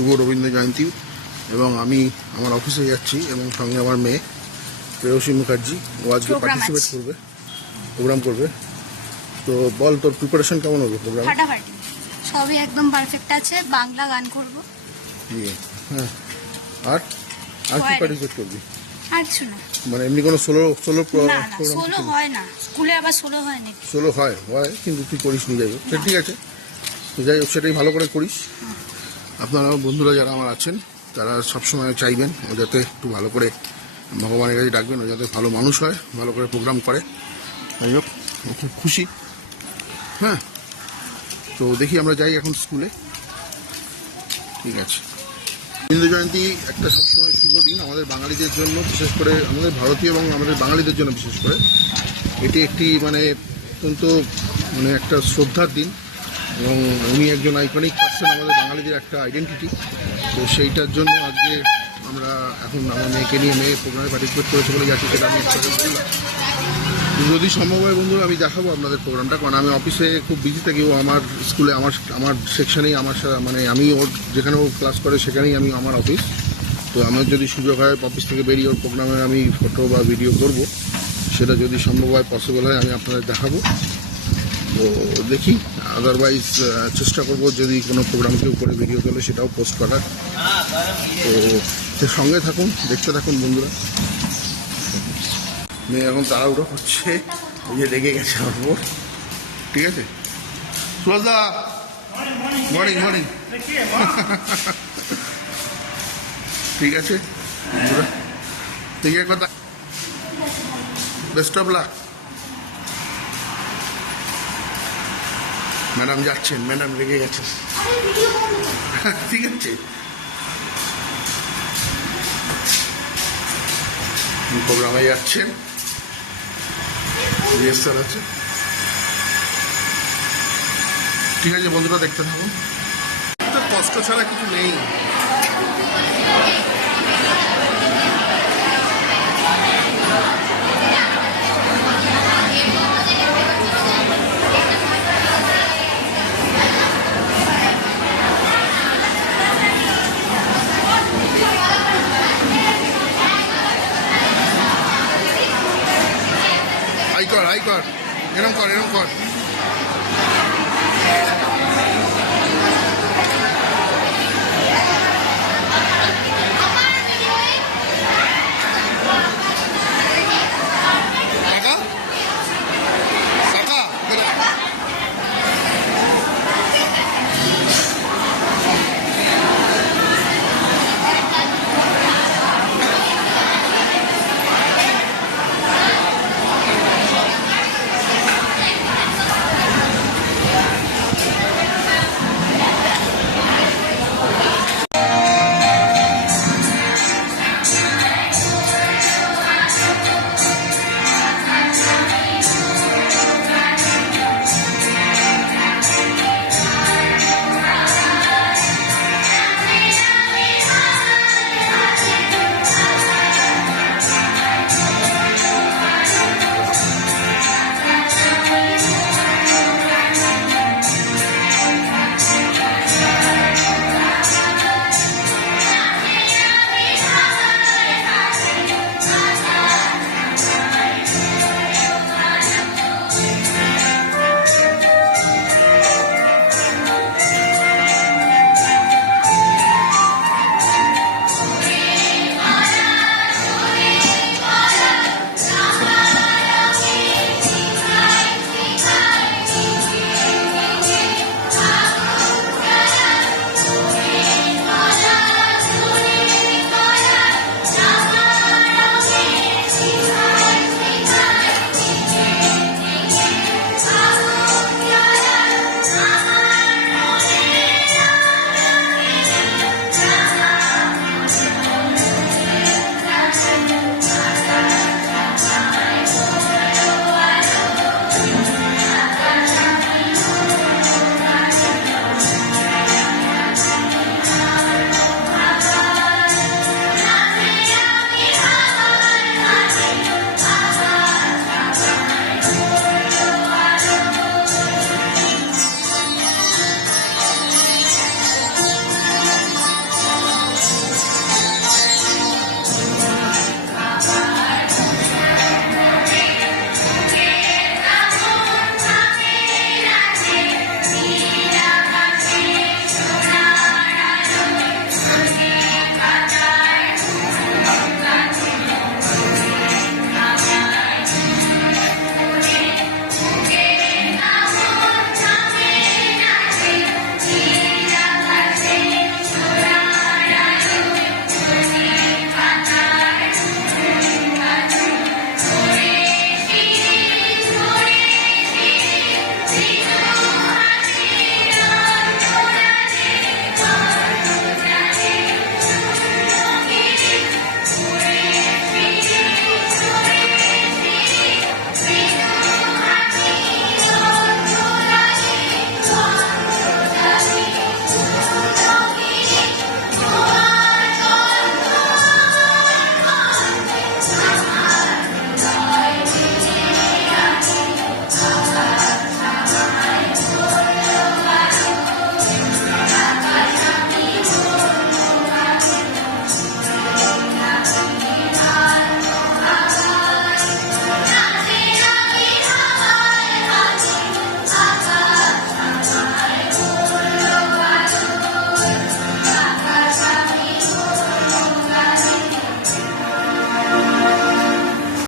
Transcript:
শুভ রবীন্দ্র জয়ন্তী এবং আমি আমার অফিসে যাচ্ছি এবং সঙ্গে আমার মেয়ে প্রেয়সী মুখার্জি ও আজকে পার্টিসিপেট করবে, প্রোগ্রাম করবে। তো বল, তোর প্রিপারেশন কেমন হবে প্রোগ্রাম? ফাটাফাটি, সবই একদম পারফেক্ট আছে। বাংলা গান করব। হ্যাঁ, আর আর কি পার্টিসিপেট করবি? আর কিছু না, মানে এমনি কোনো সোলো না না, সোলো হয় না, স্কুলে আবার সোলো হয় না। সোলো হয় কিন্তু তুই করিস নি, যাই হোক সেটা ঠিক আছে, যাই হোক সেটাই ভালো করে করিস। আপনারা বন্ধুরা যারা আমার আছেন তারা সবসময় চাইবেন ও যাতে একটু ভালো করে ভগবানের কাছে ডাকবেন, ও যাতে ভালো মানুষ হয়, ভালো করে প্রোগ্রাম করে। যাই হোক ও খুব খুশি। হ্যাঁ, তো দেখি আমরা যাই এখন স্কুলে। ঠিক আছে। রবীন্দ্র জয়ন্তী একটা সবসময় শুভ দিন আমাদের বাঙালিদের জন্য, বিশেষ করে আমাদের ভারতীয় এবং আমাদের বাঙালিদের জন্য বিশেষ করে এটি একটি মানে অত্যন্ত মানে একটা শ্রদ্ধার দিন এবং উনি একজন আইকনিক পার্সন, আমাদের বাঙালিদের একটা আইডেন্টিটি। তো সেইটার জন্য আজকে আমরা এখন আমার মেয়েকে নিয়ে প্রোগ্রামে পার্টিসিপেট করেছে বলে যাচ্ছি, সেটা আমি একসাথে বললাম। যদি সম্ভব হয় বন্ধুরা আমি দেখাবো আপনাদের প্রোগ্রামটা, কারণ আমি অফিসে খুব বিজি থাকি। ও আমার স্কুলে আমার সেকশনেই আমার মানে আমি ওর যেখানে ও ক্লাস করে সেখানেই আমি আমার অফিস। তো আমার যদি সুযোগ হয় অফিস থেকে বেরিয়ে ওর প্রোগ্রামে আমি ফটো বা ভিডিও করব, সেটা যদি সম্ভব হয় পসিবল হয় আমি আপনাদের দেখাবো। তো দেখি, আদারওয়াইজ চেষ্টা করব যদি কোনো প্রোগ্রাম কেউ করে ভিডিও করলে সেটাও পোস্ট করার। তো সঙ্গে থাকুন, দেখতে থাকুন বন্ধুরা। মেয়ে এখন তাড়াহুড়ো করছে, ওই যে লেগে গেছে আমার উপর। ঠিক আছে সুভাষদা, মর্নিং মর্নিং। ঠিক আছে বন্ধুরা, ঠিক আছে, কথা বেস্ট অফ লাক। ম্যাডাম যাচ্ছেন, ম্যাডাম লেগে গেছে। ঠিক আছে, প্রোগ্রামে যাচ্ছেন, রিহার্সাল আছে। ঠিক আছে বন্ধুরা, দেখতে থাকুন। কষ্ট ছাড়া কিছু নেই। হাই কর, এরম কর, এরম কর।